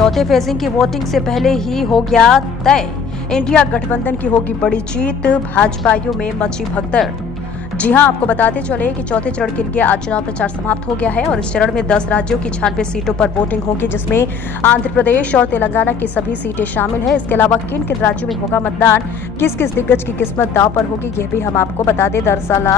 चौथे फेजिंग की वोटिंग से पहले ही हो गया तय, इंडिया गठबंधन की होगी बड़ी जीत, भाजपाइयों में मची भगदड़। जी हां, आपको बताते चले कि चौथे चरण के लिए आज चुनाव प्रचार समाप्त हो गया है और इस चरण में 10 राज्यों की 96 सीटों पर वोटिंग होगी, जिसमें आंध्र प्रदेश और तेलंगाना की सभी सीटें शामिल है। इसके अलावा किन किन राज्यों में होगा मतदान, किस किस दिग्गज की किस्मत दांव पर होगी, यह भी हम आपको बता दें। दरअसल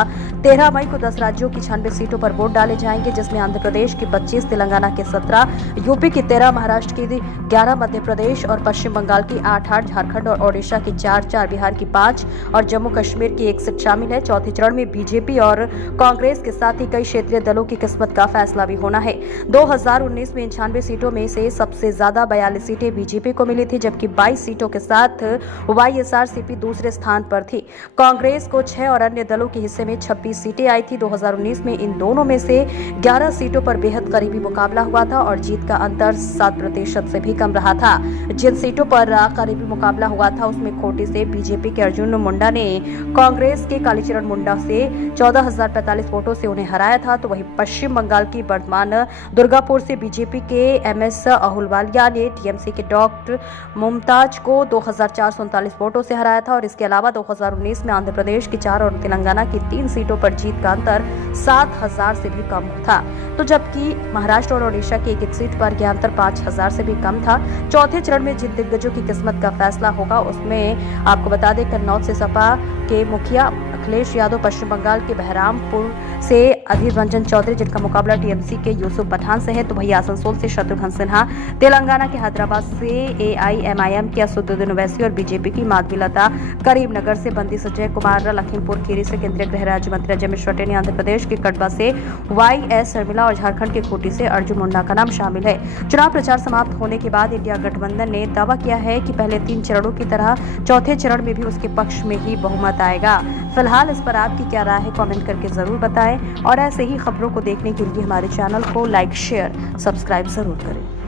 13 मई को 10 राज्यों की 96 सीटों पर वोट डाले जाएंगे, जिसमें आंध्र प्रदेश की 25, तेलंगाना के 17, यूपी की 13, महाराष्ट्र की 11, मध्य प्रदेश और पश्चिम बंगाल की 8, झारखंड और ओडिशा की 4, बिहार की 5 और जम्मू कश्मीर की 1 सीट शामिल है। चौथे चरण में बीजेपी और कांग्रेस के साथ ही कई क्षेत्रीय दलों की किस्मत का फैसला भी होना है। 2019 में 96 सीटों में से सबसे ज्यादा 42 सीटें बीजेपी को मिली थी, जबकि 22 सीटों के साथ वाईएसआरसीपी दूसरे स्थान पर थी। कांग्रेस को 6 और अन्य दलों के हिस्से में 26 सीटें आई थी। 2019 में इन दोनों में से 11 सीटों पर बेहद करीबी मुकाबला हुआ था और जीत का अंतर 7% से भी कम रहा था। जिन सीटों पर करीबी मुकाबला हुआ था उसमें खोटी से बीजेपी के अर्जुन मुंडा ने कांग्रेस के कालीचरण मुंडा से 14,045 वोटों से उन्हें हराया था। तो वहीं पश्चिम बंगाल की वर्धमान दुर्गापुर से बीजेपी के एमएस अहुलवालिया ने टीएमसी के डॉक्टर मुमताज को 2,439 वोटों से हराया था और इसके अलावा 2019 में आंध्र प्रदेश की 4 और तेलंगाना की 3 सीटों पर जीत का अंतर 7,000 से भी कम था। तो जबकि महाराष्ट्र और ओडिशा की एक सीट पर यह अंतर 5,000 से भी कम था। चौथे चरण में जिन दिग्गजों की किस्मत का फैसला होगा उसमें आपको बता दें, कन्नौज से सपा के मुखिया अखिलेश यादव, पश्चिम बंगाल के बहरामपुर से अधीर रंजन चौधरी जिनका मुकाबला टीएमसी के यूसुफ पठान से है, तो वही आसनसोल से शत्रुघ्न सिन्हा, तेलंगाना के हैदराबाद से एआईएमआईएम के असदुद्दीन ओवैसी और बीजेपी की माधवीलता, करीमनगर से बंदी संजय कुमार, लखीमपुर खीरी से केंद्रीय गृह राज्य मंत्री अजय मिश्रा ने, आंध्र प्रदेश के कटवा से वाईएस शर्मिला और झारखंड के खूंटी से अर्जुन मुंडा का नाम शामिल है। चुनाव प्रचार समाप्त होने के बाद इंडिया गठबंधन ने दावा किया है कि पहले 3 चरणों की तरह चौथे चरण में भी उसके पक्ष में ही बहुमत आएगा। फिलहाल इस पर आपकी क्या राय है, कमेंट करके जरूर बताएं और ऐसे ही खबरों को देखने के लिए हमारे चैनल को लाइक, शेयर, सब्सक्राइब जरूर करें।